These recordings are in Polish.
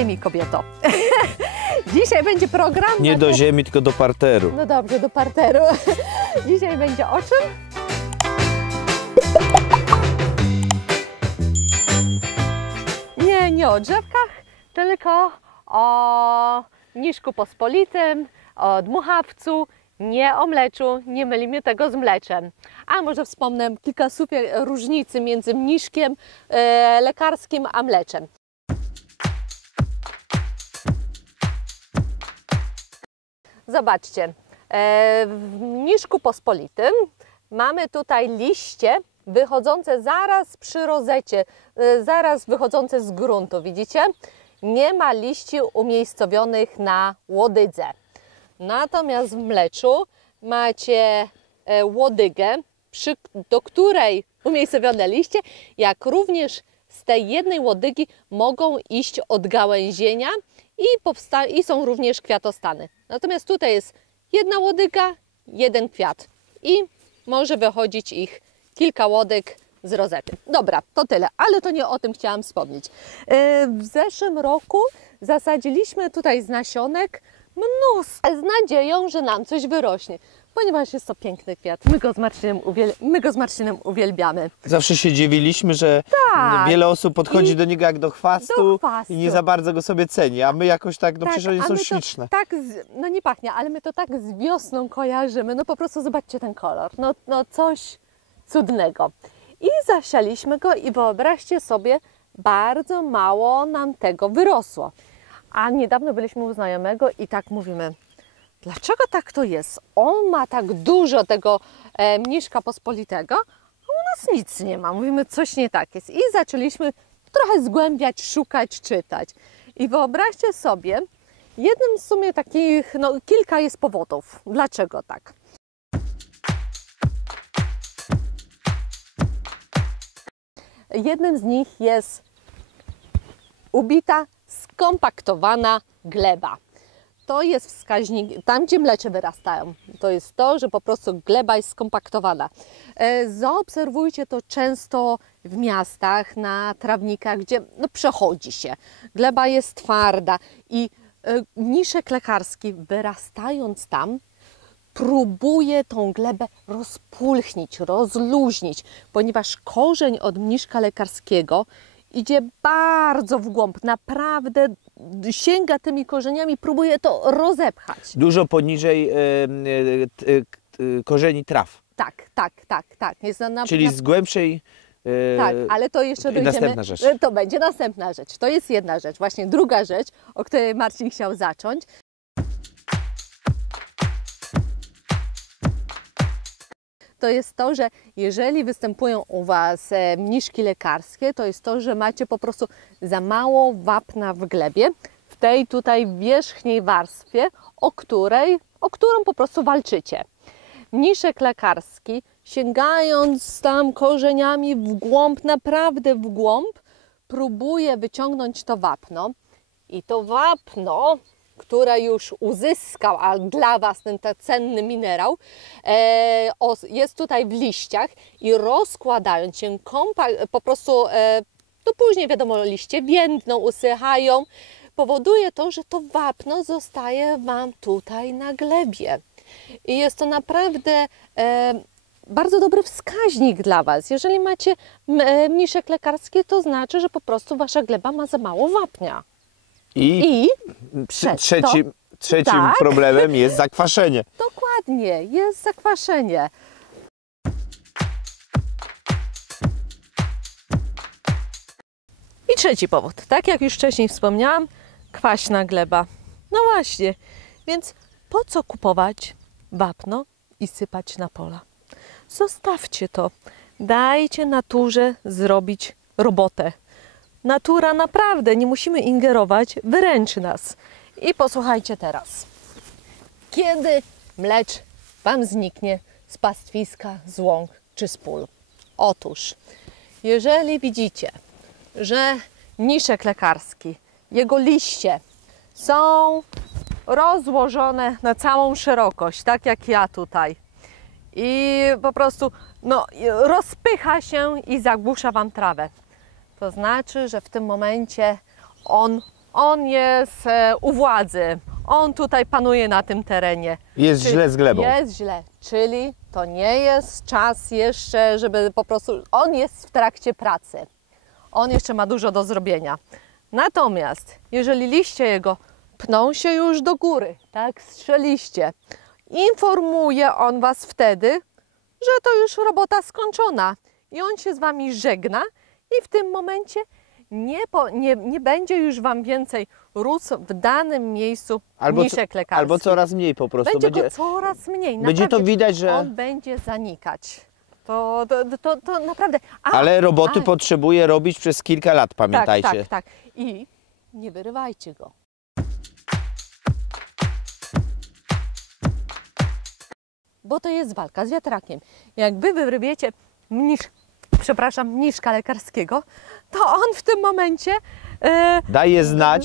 ziemi, kobieto. Dzisiaj będzie program... Nie do ziemi, tylko do parteru. No dobrze, do parteru. Dzisiaj będzie o czym? Nie o drzewkach, tylko o mniszku pospolitym, o dmuchawcu, nie o mleczu, nie mylimy tego z mleczem. A może wspomnę kilka super różnicy między mniszkiem lekarskim a mleczem. Zobaczcie, w mniszku pospolitym mamy tutaj liście wychodzące zaraz przy rozecie, zaraz wychodzące z gruntu, widzicie? Nie ma liści umiejscowionych na łodydze. Natomiast w mleczu macie łodygę, do której umiejscowione liście, jak również z tej jednej łodygi mogą iść odgałęzienia i są również kwiatostany. Natomiast tutaj jest jedna łodyga, jeden kwiat i może wychodzić ich kilka łodyg z rozety. Dobra, to tyle, ale to nie o tym chciałam wspomnieć. W zeszłym roku zasadziliśmy tutaj z nasionek mnóstwo, z nadzieją, że nam coś wyrośnie, ponieważ jest to piękny kwiat. My go z Marcinem uwielbiamy. Zawsze się dziwiliśmy, że wiele osób podchodzi do niego jak do chwastu i nie za bardzo go sobie ceni, a my jakoś tak, no przecież one są śliczne. No nie pachnie, ale my to tak z wiosną kojarzymy, no po prostu zobaczcie ten kolor, no coś cudnego. I zasialiśmy go i wyobraźcie sobie, bardzo mało nam tego wyrosło. A niedawno byliśmy u znajomego i tak mówimy, dlaczego tak to jest? On ma tak dużo tego mniszka pospolitego, a u nas nic nie ma. Mówimy, coś nie tak jest. I zaczęliśmy trochę zgłębiać, szukać, czytać. I wyobraźcie sobie, jednym z sumie takich, kilka jest powodów, dlaczego tak. Jednym z nich jest ubita, skompaktowana gleba. To jest wskaźnik, tam gdzie mlecze wyrastają, to jest to, że po prostu gleba jest skompaktowana. Zaobserwujcie to często w miastach, na trawnikach, gdzie przechodzi się. Gleba jest twarda i mniszek lekarski, wyrastając tam, próbuje tą glebę rozpulchnić, rozluźnić, ponieważ korzeń od mniszka lekarskiego idzie bardzo w głąb, naprawdę sięga tymi korzeniami, próbuje to rozepchać. Dużo poniżej korzeni traw. Tak. Jest czyli z głębszej... Tak, ale to jeszcze dojdziemy. Następna rzecz. To będzie następna rzecz. To jest jedna rzecz. Właśnie druga rzecz, o której Marcin chciał zacząć. To jest to, że jeżeli występują u Was mniszki lekarskie, to jest to, że macie po prostu za mało wapna w glebie, w tej tutaj wierzchniej warstwie, o którą po prostu walczycie. Mniszek lekarski, sięgając tam korzeniami w głąb, naprawdę w głąb, próbuje wyciągnąć to wapno i to wapno, które już uzyskał, a dla Was ten cenny minerał, jest tutaj w liściach i rozkładając się po prostu, to później wiadomo, liście więdną, usychają, powoduje to, że to wapno zostaje Wam tutaj na glebie. I jest to naprawdę bardzo dobry wskaźnik dla Was. Jeżeli macie mniszek lekarski, to znaczy, że po prostu Wasza gleba ma za mało wapnia. I trzecim problemem jest zakwaszenie. Dokładnie, jest zakwaszenie. I trzeci powód, tak jak już wcześniej wspomniałam, kwaśna gleba. No właśnie, więc po co kupować wapno i sypać na pola? Zostawcie to, dajcie naturze zrobić robotę. Natura naprawdę, nie musimy ingerować, wyręczy nas. I posłuchajcie teraz. Kiedy mlecz Wam zniknie z pastwiska, z łąk czy z pól? Otóż, jeżeli widzicie, że mniszek lekarski, jego liście są rozłożone na całą szerokość, tak jak ja tutaj, i po prostu rozpycha się i zagłusza Wam trawę, to znaczy, że w tym momencie on on jest u władzy, on tutaj panuje na tym terenie. Jest źle z glebą. Jest źle, czyli to nie jest czas jeszcze, żeby po prostu, on jest w trakcie pracy. On jeszcze ma dużo do zrobienia. Natomiast jeżeli liście jego pną się już do góry, tak, strzeliście, informuje on Was wtedy, że to już robota skończona i on się z Wami żegna i w tym momencie nie będzie już Wam więcej rósł w danym miejscu mniszek lekarski. Albo coraz mniej po prostu. Będzie go coraz mniej. Będzie to widać, że... On będzie zanikać. To naprawdę... Ale roboty potrzebuje robić przez kilka lat, pamiętajcie. Tak. I nie wyrywajcie go. Bo to jest walka z wiatrakiem. Jak wy wyrywiecie mniszka lekarskiego, to on w tym momencie daje znać,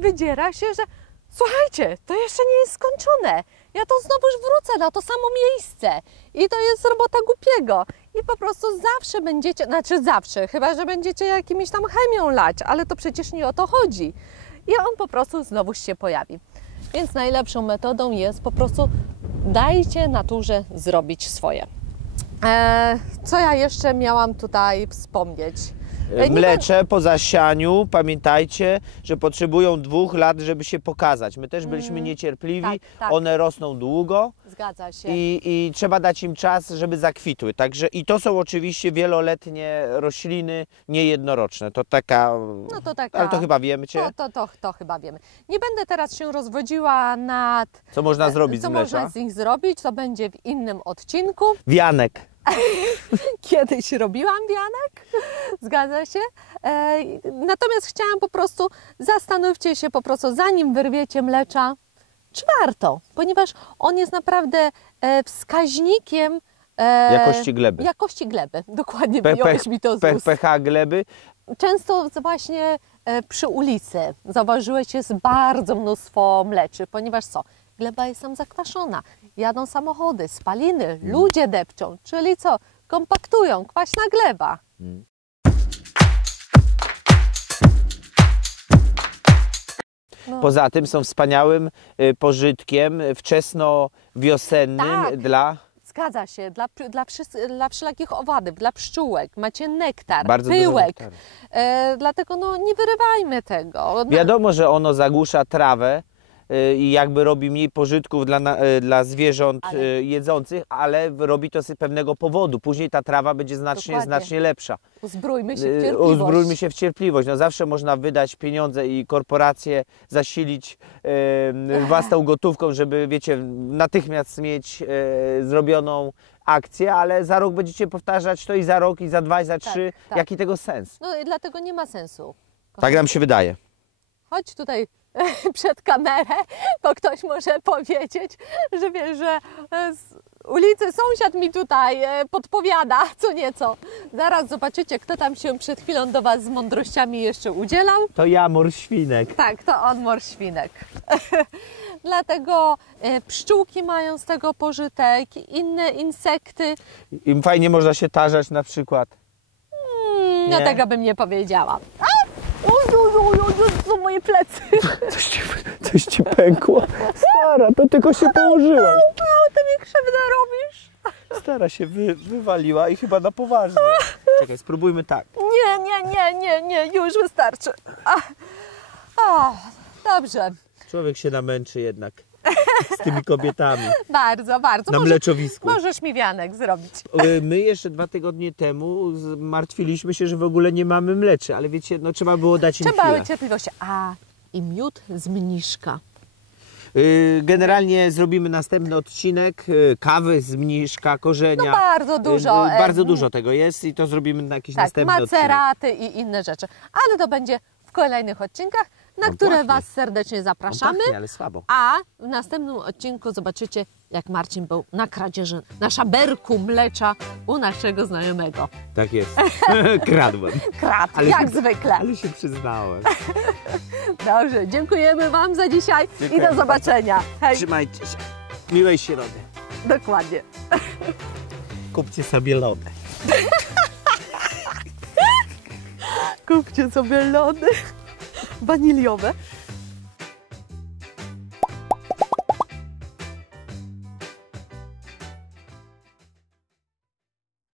wydziera się, że słuchajcie, to jeszcze nie jest skończone. Ja to znowuż wrócę na to samo miejsce. I to jest robota głupiego. I po prostu zawsze będziecie, chyba że będziecie jakimiś tam chemią lać, ale to przecież nie o to chodzi. I on po prostu znowuż się pojawi. Więc najlepszą metodą jest po prostu dajcie naturze zrobić swoje. Co ja jeszcze miałam tutaj wspomnieć? Mlecze po zasianiu, pamiętajcie, że potrzebują 2 lat, żeby się pokazać. My też byliśmy niecierpliwi, tak. One rosną długo. Zgadza się. I trzeba dać im czas, żeby zakwitły. Także i to są oczywiście wieloletnie rośliny, niejednoroczne. To taka, ale to chyba wiemy. To chyba wiemy. Nie będę teraz się rozwodziła nad... Co można zrobić z mlecza? Co można z nich zrobić, to będzie w innym odcinku. Wianek. Kiedyś robiłam wianek, zgadza się. Natomiast chciałam po prostu, zastanówcie się po prostu, zanim wyrwiecie mlecza, czy warto, ponieważ on jest naprawdę wskaźnikiem jakości gleby. Dokładnie, wyjąłeś mi to z ust. pH gleby. Często właśnie przy ulicy zauważyłeś, jest bardzo mnóstwo mleczy, ponieważ co? Gleba jest tam zakwaszona, jadą samochody, spaliny, ludzie depczą, czyli co? Kompaktują, kwaśna gleba. Poza tym są wspaniałym pożytkiem wczesno-wiosennym dla... Zgadza się, dla wszelakich owadów, dla pszczółek, macie nektar, bardzo pyłek, dlatego nie wyrywajmy tego. Wiadomo, że ono zagłusza trawę i jakby robi mniej pożytków dla zwierząt jedzących, ale robi to z pewnego powodu. Później ta trawa będzie znacznie lepsza. Uzbrójmy się w cierpliwość. Uzbrójmy się w cierpliwość. No zawsze można wydać pieniądze i korporacje zasilić własną gotówką, żeby, wiecie, natychmiast mieć zrobioną akcję, ale za rok będziecie powtarzać to i za rok, i za 2, i za 3. Tak. Jaki tego sens? No i dlatego nie ma sensu. Tak nam się wydaje. Chodź tutaj przed kamerę, bo ktoś może powiedzieć, że wiesz, że z ulicy sąsiad mi tutaj podpowiada co nieco. Zaraz zobaczycie, kto tam się przed chwilą do Was z mądrościami jeszcze udzielał. To ja, morświnek. Tak, to on, morświnek. Dlatego pszczółki mają z tego pożytek, inne insekty. Im fajnie można się tarzać na przykład. No tego bym nie powiedziała. To są moje plecy. Coś ci pękło. Stara, to tylko się położyłaś. Ty mi krzywdę robisz. Stara się wywaliła i chyba na poważnie. Czekaj, spróbujmy tak. Nie, już wystarczy. Dobrze. Człowiek się namęczy jednak z tymi kobietami. Bardzo. Na mleczowisku. Możesz mi wianek zrobić. My jeszcze 2 tygodnie temu martwiliśmy się, że w ogóle nie mamy mleczy, ale wiecie, no trzeba było dać im chwilę. Trzeba cierpliwości. I miód z mniszka. Generalnie zrobimy następny odcinek kawy z mniszka, korzenia. No bardzo dużo. Bardzo dużo tego jest i to zrobimy na jakiś następny odcinek. Maceraty i inne rzeczy. Ale to będzie w kolejnych odcinkach, na które Was serdecznie zapraszamy. Pachnie, ale słabo. A w następnym odcinku zobaczycie, jak Marcin był na kradzieży, na szaberku mlecza u naszego znajomego. Tak jest. Kradłem. Kradł, jak zwykle. Ale się przyznałem. Dobrze, dziękujemy Wam za dzisiaj i do zobaczenia. Hej. Trzymajcie się. Miłej środy. Dokładnie. Kupcie sobie lody. Kupcie sobie lody. waniliowe.